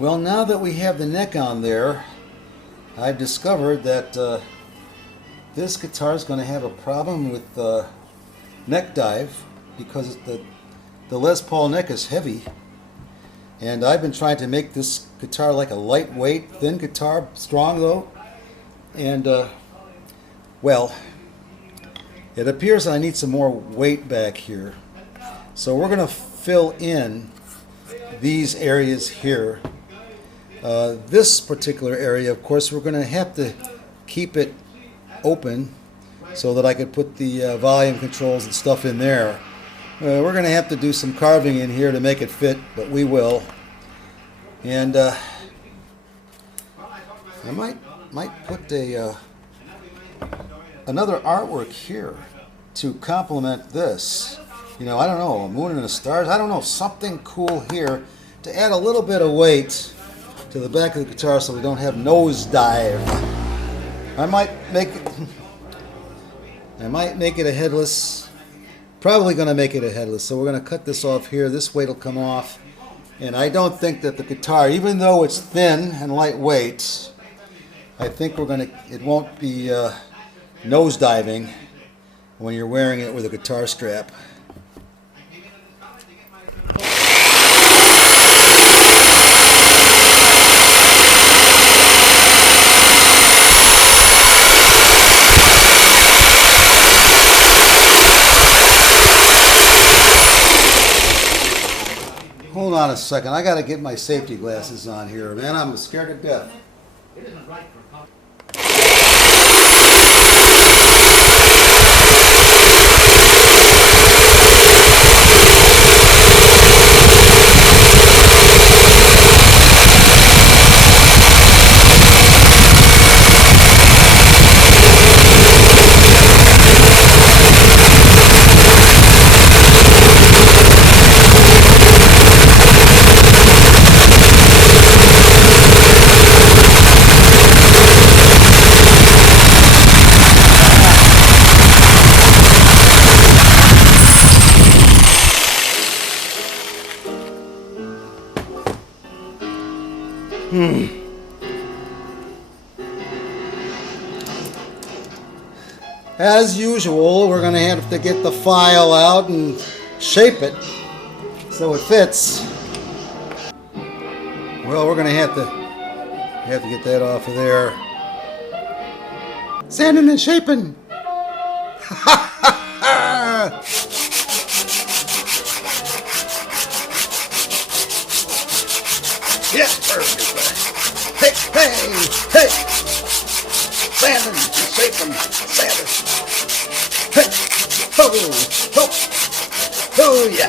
Well, now that we have the neck on there, I've discovered that this guitar is going to have a problem with neck dive because the Les Paul neck is heavy. And I've been trying to make this guitar like a lightweight, thin guitar, strong though. And, well, it appears that I need some more weight back here. So we're going to fill in these areas here. This particular area, of course, we're going to have to keep it open so that I could put the volume controls and stuff in there. We're going to have to do some carving in here to make it fit, but we will. And I might put another artwork here to complement this. You know, I don't know, a moon and the stars. I don't know, something cool here to add a little bit of weight to the back of the guitar so we don't have nose dive. I might make it a headless. Probably going to make it a headless. So we're going to cut this off here. This weight will come off. And I don't think that the guitar, even though it's thin and lightweight, I think it won't be nose diving when you're wearing it with a guitar strap. Hold on a second, I gotta get my safety glasses on here, man. I'm scared to death. It isn't right for As usual, we're going to have to get the file out and shape it so it fits. Well, we're going to have to get that off of there. Sanding and shaping. Yes, perfect. Hey, hey, hey! Sanding, shaping, sanding. Hey, ho, ho, oh yeah.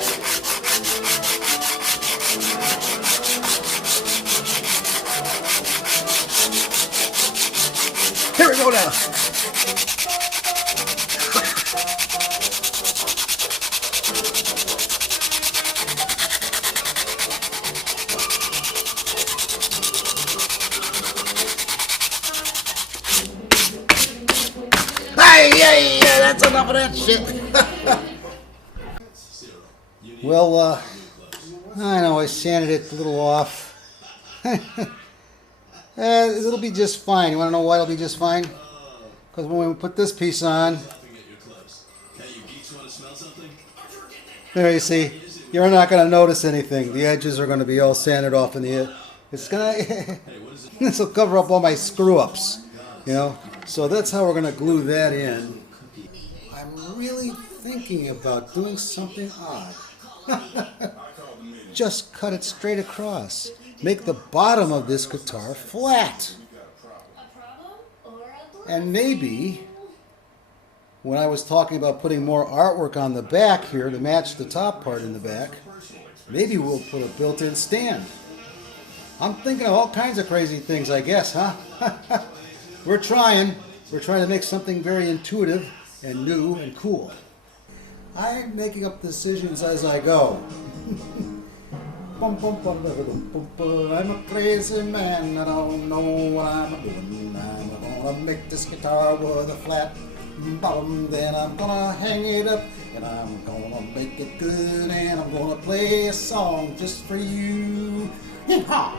Here we go now. Hey, that's enough of that shit. Well, I know I sanded it a little off. It'll be just fine. You want to know why it'll be just fine? Because when we put this piece on, there you see, you're not going to notice anything. The edges are going to be all sanded off in the. It's gonna. This will cover up all my screw-ups, you know. So that's how we're going to glue that in. I'm really thinking about doing something odd. Just cut it straight across. Make the bottom of this guitar flat. And maybe, when I was talking about putting more artwork on the back here to match the top part in the back, maybe we'll put a built-in stand. I'm thinking of all kinds of crazy things, I guess, huh? We're trying to make something very intuitive and new and cool. I'm making up decisions as I go. I'm a crazy man, I don't know what I'm doing. I'm gonna make this guitar with a flat bottom, then I'm gonna hang it up, and I'm gonna make it good, and I'm gonna play a song just for you. Yeehaw!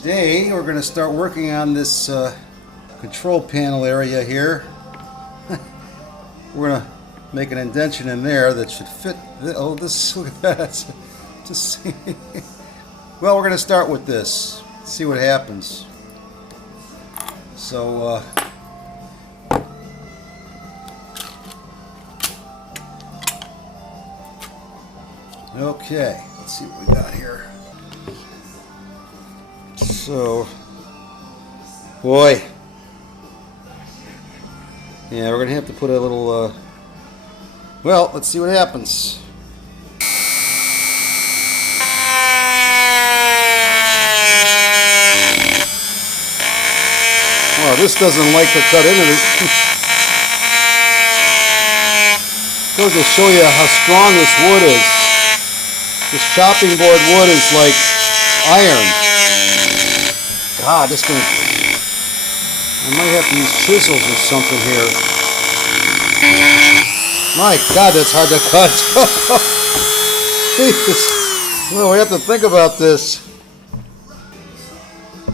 Today we're going to start working on this control panel area here. We're going to make an indentation in there that should fit. Oh, this, look at that. Just see. Well, we're going to start with this. See what happens. So, okay, let's see what we got here. So, boy, yeah, we're gonna have to put a little. Well, let's see what happens. Oh, this doesn't like to cut into it. Goes to show you how strong this wood is. This chopping board wood is like iron. God, this gonna. I might have to use chisels or something here. My God, that's hard to cut. Jesus. Well, we have to think about this.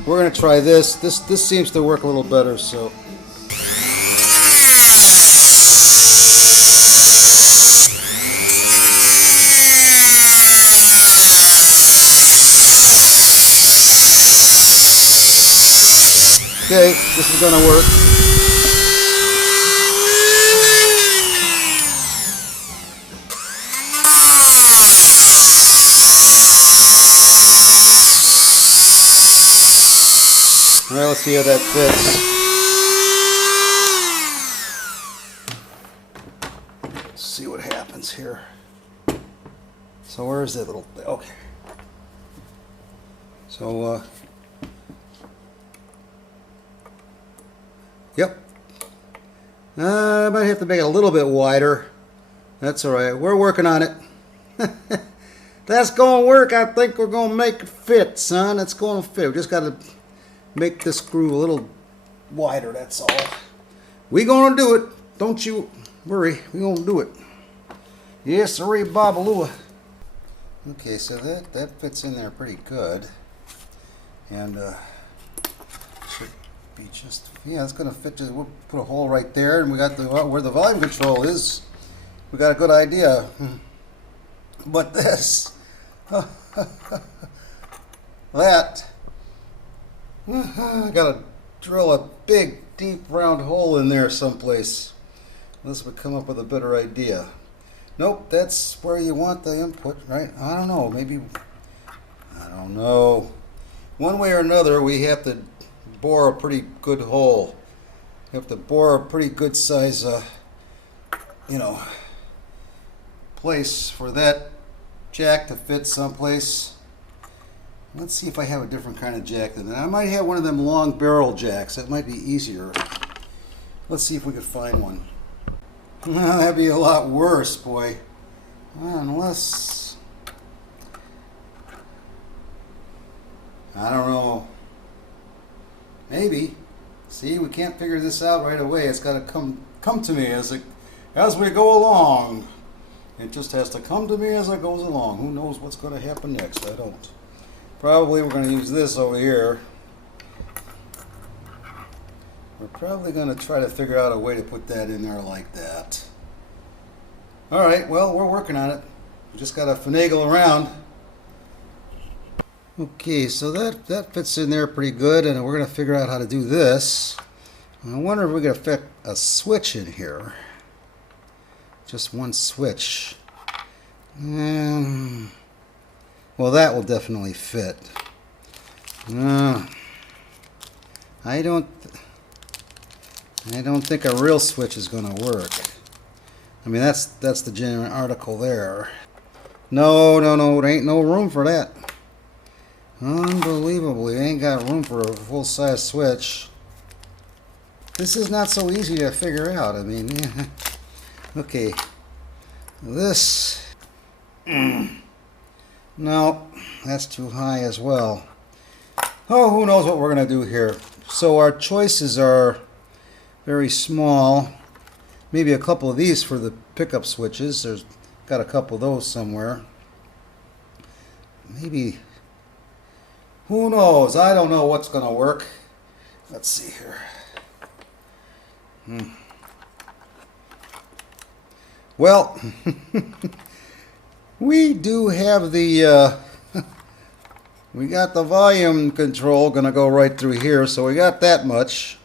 We're gonna try this. This seems to work a little better, so. Okay, this is gonna work. All right, let's see how that fits. Let's see what happens here. So where is that little thing? Okay. So, yep. I might have to make it a little bit wider. That's all right. We're working on it. That's going to work. I think we're going to make it fit, son. It's going to fit. We just got to make this screw a little wider, that's all. We gonna do it. Don't you worry. We gonna do it. Yes, sirree, Babaloo. Okay, so that fits in there pretty good. And should be just, yeah, it's gonna fit. We'll put a hole right there, and we got the where the volume control is. We got a good idea. But this, that. I gotta drill a big, deep, round hole in there someplace. This would come up with a better idea. Nope, that's where you want the input, right? I don't know, maybe, I don't know. One way or another, we have to bore a pretty good hole. We have to bore a pretty good size, place for that jack to fit someplace. Let's see if I have a different kind of jack than that. I might have one of them long barrel jacks. That might be easier. Let's see if we could find one. That'd be a lot worse, boy. Unless... I don't know. Maybe. See, we can't figure this out right away. It's got to come to me as we go along. It just has to come to me as it goes along. Who knows what's going to happen next? I don't. Probably we're going to use this over here. We're probably going to try to figure out a way to put that in there like that. Alright, well, we're working on it. We just got to finagle around. Okay, so that fits in there pretty good, and we're going to figure out how to do this. I wonder if we can fit a switch in here. Just one switch. Well, that will definitely fit. I don't think a real switch is going to work. I mean, that's the genuine article there. No, there ain't no room for that. Unbelievably, ain't got room for a full-size switch. This is not so easy to figure out. I mean, yeah. Okay, this. No, that's too high as well. Oh, who knows what we're going to do here. So our choices are very small. Maybe a couple of these for the pickup switches. There's got a couple of those somewhere. Maybe Who knows? I don't know what's gonna work. Let's see here. Well, we do have the we got the volume control gonna go right through here, so we got that much.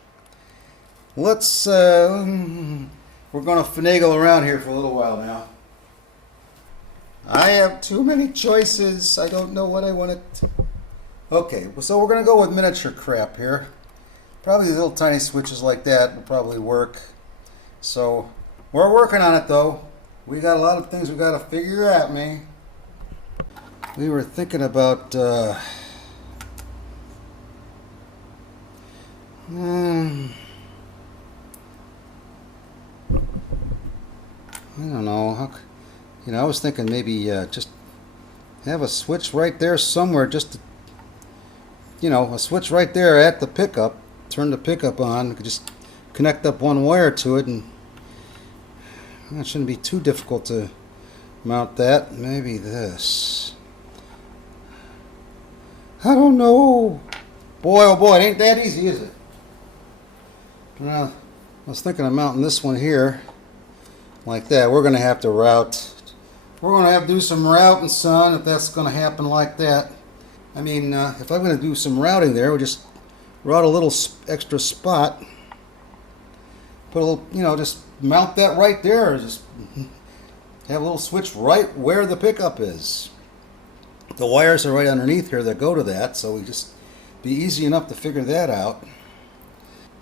Let's we're gonna finagle around here for a little while now. I have too many choices. I don't know what I want to. Okay, so we're gonna go with miniature crap here. Probably little tiny switches like that will probably work. So we're working on it though. We got a lot of things we got to figure out, man. We were thinking about I don't know. I was thinking maybe just have a switch right there somewhere, just to, a switch right there at the pickup. Turn the pickup on. We could just connect up one wire to it, and it shouldn't be too difficult to mount that. Maybe this. I don't know. Boy, oh boy, it ain't that easy, is it? I was thinking of mounting this one here, like that. We're going to have to route. We're going to have to do some routing, son, if that's going to happen like that. I mean, if I'm going to do some routing there, we'll just route a little extra spot. Put a little, just mount that right there. Just have a little switch right where the pickup is. The wires are right underneath here that go to that, so we just be easy enough to figure that out.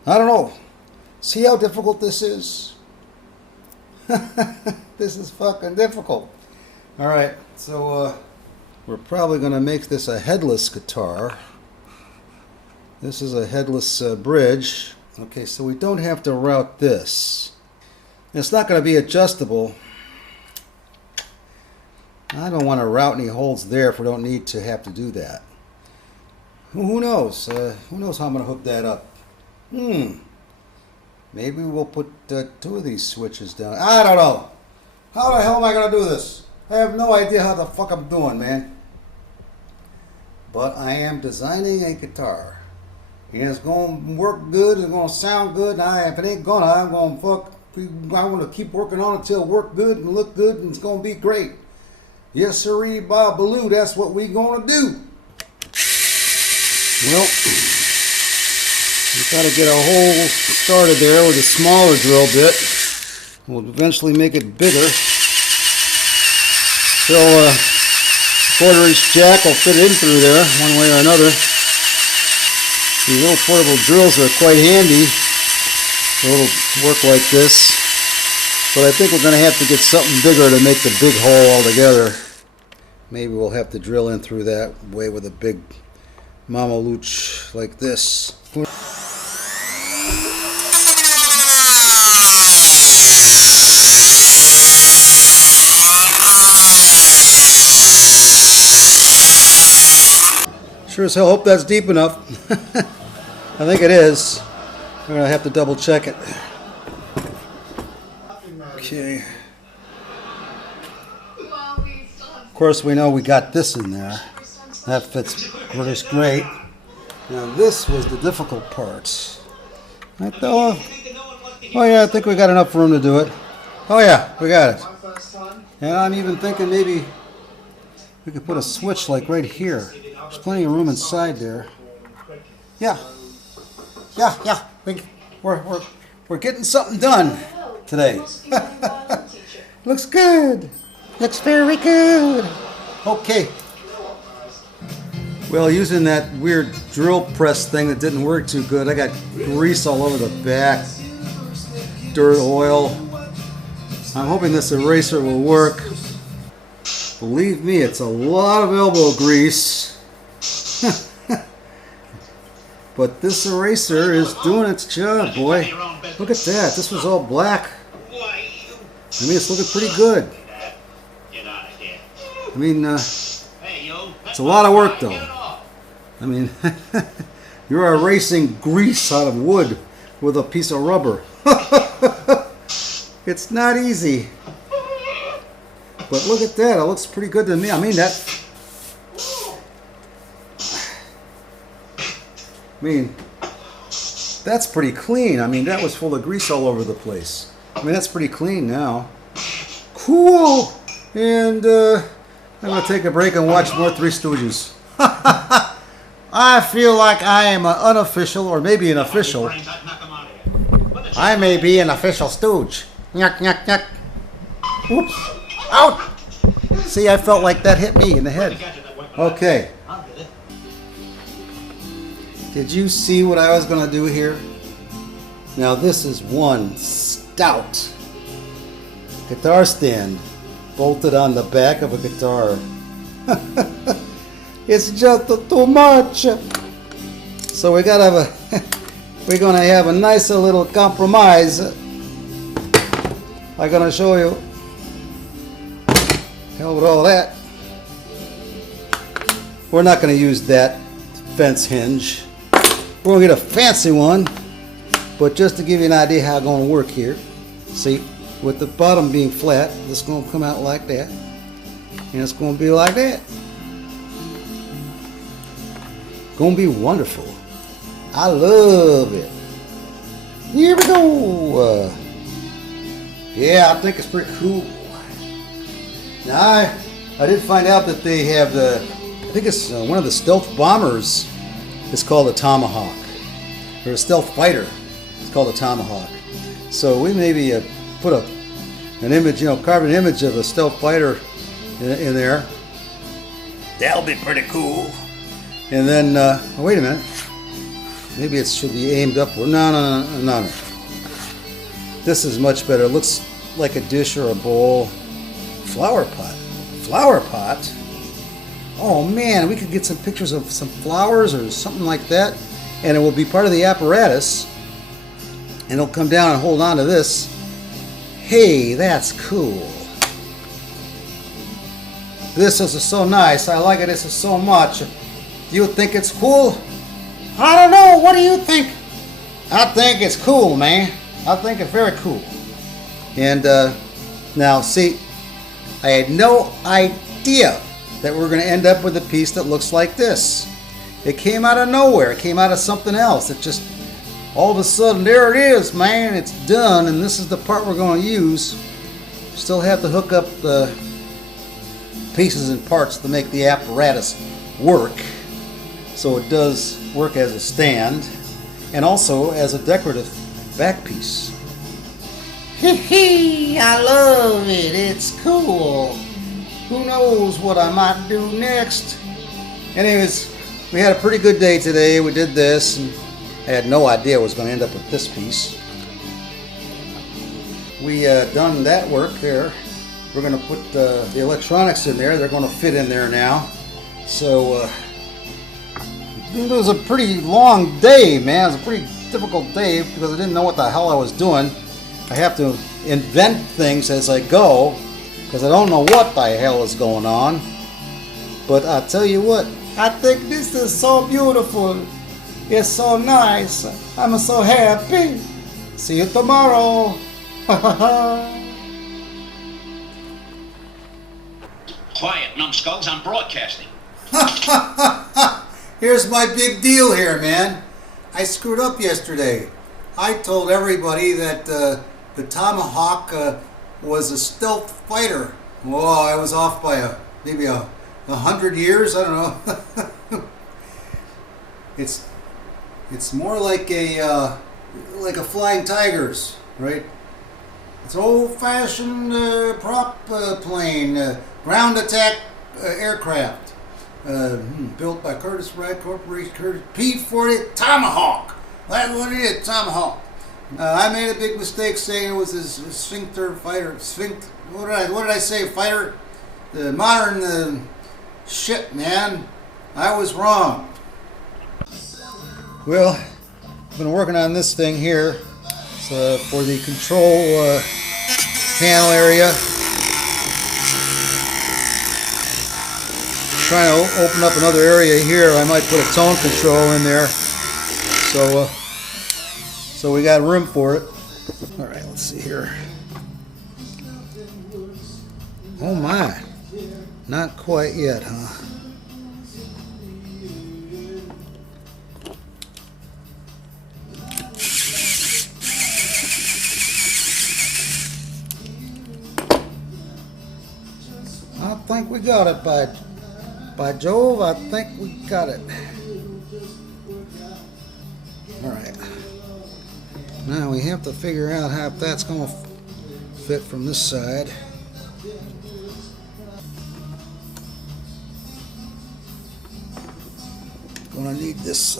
I don't know. See how difficult this is? This is fucking difficult. All right, so we're probably going to make this a headless guitar. This is a headless bridge. Okay, so we don't have to route this. It's not going to be adjustable. I don't want to route any holes there if we don't need to have to do that. Who knows? Who knows how I'm going to hook that up? Maybe we'll put two of these switches down. I don't know. How the hell am I going to do this? I have no idea how the fuck I'm doing, man. But I am designing a guitar. And it's going to work good. It's going to sound good. And if it ain't gonna, I'm going to fuck. I want to keep working on it till it work good and look good, and it's going to be great. Yes, sirree, Bob Baloo. That's what we going to do. Well, we got to get a hole started there with a smaller drill bit. We'll eventually make it bigger. So, quarter-inch jack will fit in through there one way or another. These little portable drills are quite handy. It'll work like this. But I think we're going to have to get something bigger to make the big hole altogether. Maybe we'll have to drill in through that way with a big mama looch like this. Sure as hell hope that's deep enough. I think it is. We're going to have to double check it. Okay. Of course, we know we got this in there. That fits just great. Now this was the difficult part. I thought, oh yeah, I think we got enough room to do it. Oh yeah, we got it. And I'm even thinking maybe we could put a switch like right here. There's plenty of room inside there. Yeah. We're getting something done today. Looks good. Looks very good. Okay. Well, using that weird drill press thing that didn't work too good, I got grease all over the back, dirt, oil. I'm hoping this eraser will work. Believe me, it's a lot of elbow grease. But this eraser is doing its job, boy. Look at that. This was all black. I mean, it's looking pretty good. I mean, it's a lot of work, though. I mean, you're erasing grease out of wood with a piece of rubber. It's not easy. But look at that. It looks pretty good to me. I mean, that... I mean, that's pretty clean. I mean, that was full of grease all over the place. I mean, that's pretty clean now. Cool. And I'm going to take a break and watch more Three Stooges. I feel like I am an unofficial, or maybe an official. I may be an official stooge. Yuck, yuck, yuck. Oops. Out. See, I felt like that hit me in the head. Okay. Did you see what I was going to do here? Now this is one stout guitar stand bolted on the back of a guitar. It's just too much. So we're gonna have a nice little compromise. I'm gonna show you. Hell with all that. We're not gonna use that fence hinge. We're gonna get a fancy one, but just to give you an idea how it's gonna work here. See, with the bottom being flat, it's gonna come out like that, and it's gonna be like that. Gonna be wonderful. I love it. Here we go. Yeah, I think it's pretty cool. Now I did find out that they have I think it's one of the stealth bombers. It's called a Tomahawk, or a stealth fighter. It's called a Tomahawk. So we maybe put an image, carve an image of a stealth fighter in there. That'll be pretty cool. And then, wait a minute. Maybe it should be aimed upward. No. This is much better. It looks like a dish or a bowl. Flower pot. Flower pot? Oh man, we could get some pictures of some flowers or something like that. And it will be part of the apparatus. And it'll come down and hold on to this. Hey, that's cool. This is so nice. I like it. This is so much. Do you think it's cool? I don't know. What do you think? I think it's cool, man. I think it's very cool. And now, see, I had no idea that we're going to end up with a piece that looks like this. It came out of nowhere. It came out of something else. It just, all of a sudden, there it is, man. It's done, and this is the part we're going to use. Still have to hook up the pieces and parts to make the apparatus work. So it does work as a stand and also as a decorative back piece. Hee, I love it. It's cool. Who knows what I might do next? Anyways, we had a pretty good day today. We did this, and I had no idea I was going to end up with this piece. We done that work there. We're going to put the electronics in there. They're going to fit in there now. So it was a pretty long day, man. It was a pretty difficult day because I didn't know what the hell I was doing. I have to invent things as I go because I don't know what the hell is going on. But I tell you what, I think this is so beautiful. It's so nice. I'm so happy. See you tomorrow. Quiet, numbskulls. I'm broadcasting. Here's my big deal here, man. I screwed up yesterday. I told everybody that the Tomahawk was a stealth fighter. Whoa, I was off by maybe 100 years. I don't know. It's more like a Flying Tigers, right? It's an old-fashioned prop plane, ground attack aircraft. Built by Curtis Wright Corporation, P-40 Tomahawk. That's what it is, Tomahawk. I made a big mistake saying it was a sphincter fighter. What did I say? Fighter? The modern shit, man. I was wrong. Well, I've been working on this thing here for the control panel area. Trying to open up another area here. I might put a tone control in there. So we got room for it. All right, let's see here. Oh my, not quite yet, huh? think we got it. By Jove, I think we got it. All right. Now we have to figure out how that's going to fit from this side. Gonna need this.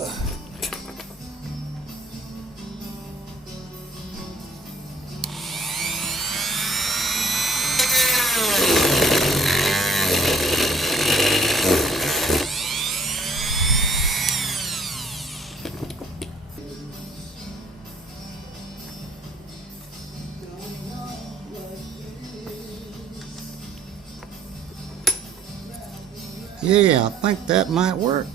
Yeah, I think that might work.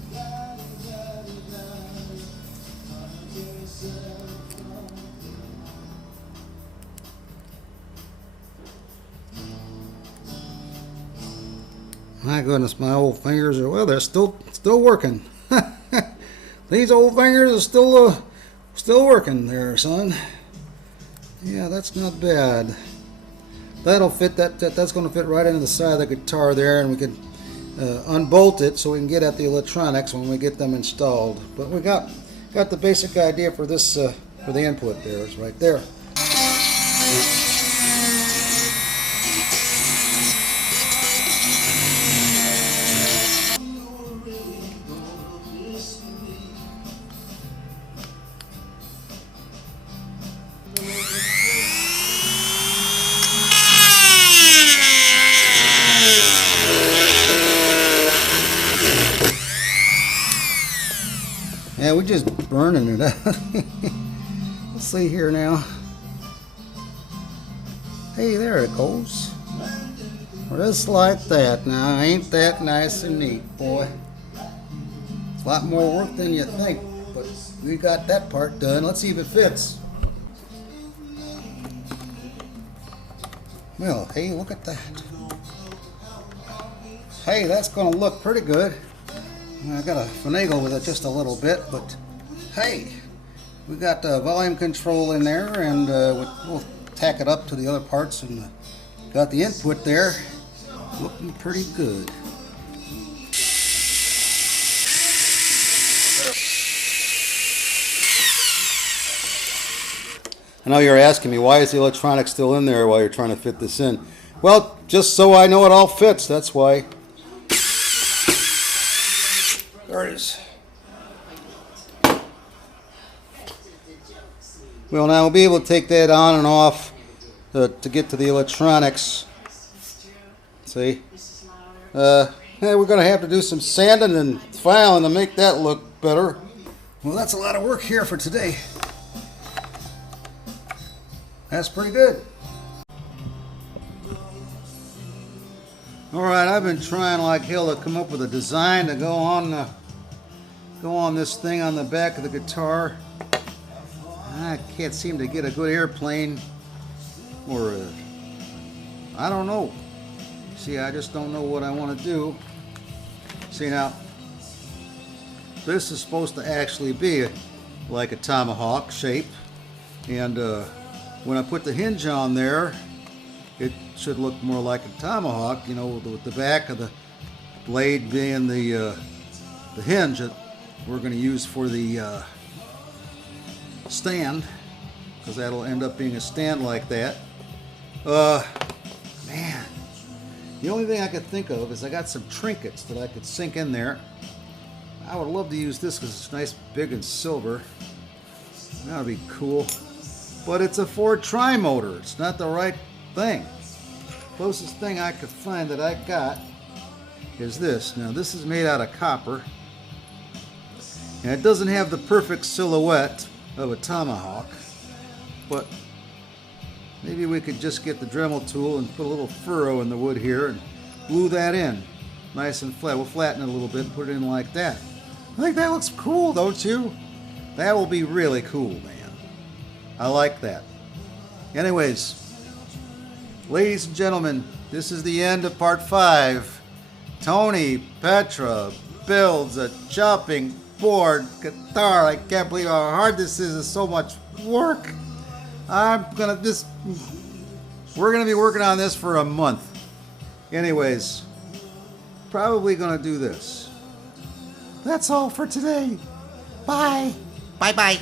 My goodness, my old fingers are, well, they're still working. These old fingers are still working there, son. Yeah, that's not bad. That'll fit. That's going to fit right into the side of the guitar there, and we can unbolt it so we can get at the electronics when we get them installed. But we got the basic idea for this for the input there. It's right there. Yeah, we're just burning it out. Let's see here now. Hey, there it goes. Just like that. Now, ain't that nice and neat, boy? It's a lot more work than you think, but we got that part done. Let's see if it fits. Well, hey, look at that. Hey, that's going to look pretty good. I got to finagle with it just a little bit, but hey, we got the volume control in there, and we'll tack it up to the other parts, and got the input there, looking pretty good. I know you're asking me, why is the electronics still in there while you're trying to fit this in? Well, just so I know it all fits, that's why. There it is. Well, now we'll be able to take that on and off to get to the electronics. See? Yeah, we're going to have to do some sanding and filing to make that look better. Well, that's a lot of work here for today. That's pretty good. Alright, I've been trying like hell to come up with a design to go on this thing on the back of the guitar. I can't seem to get a good airplane or I don't know. See, I just don't know what I want to do. See, now this is supposed to actually be like a tomahawk shape, and when I put the hinge on there, it should look more like a tomahawk, you know, with the back of the blade being the hinge that we're going to use for the stand, because that'll end up being a stand like that. Man, the only thing I could think of is I got some trinkets that I could sink in there. I would love to use this because it's nice, big, and silver. That would be cool. But it's a Ford tri-motor. It's not the right thing. Closest thing I could find that I got is this. Now, this is made out of copper, and it doesn't have the perfect silhouette of a tomahawk, but maybe we could just get the Dremel tool and put a little furrow in the wood here and glue that in nice and flat. We'll flatten it a little bit and put it in like that. I think that looks cool, don't you? That will be really cool, man. I like that. Anyways, ladies and gentlemen, this is the end of part 5. Tony Petra builds a chopping board guitar. I can't believe how hard this is. It's so much work. We're gonna be working on this for a month. Anyways, probably going to do this. That's all for today. Bye. Bye-bye.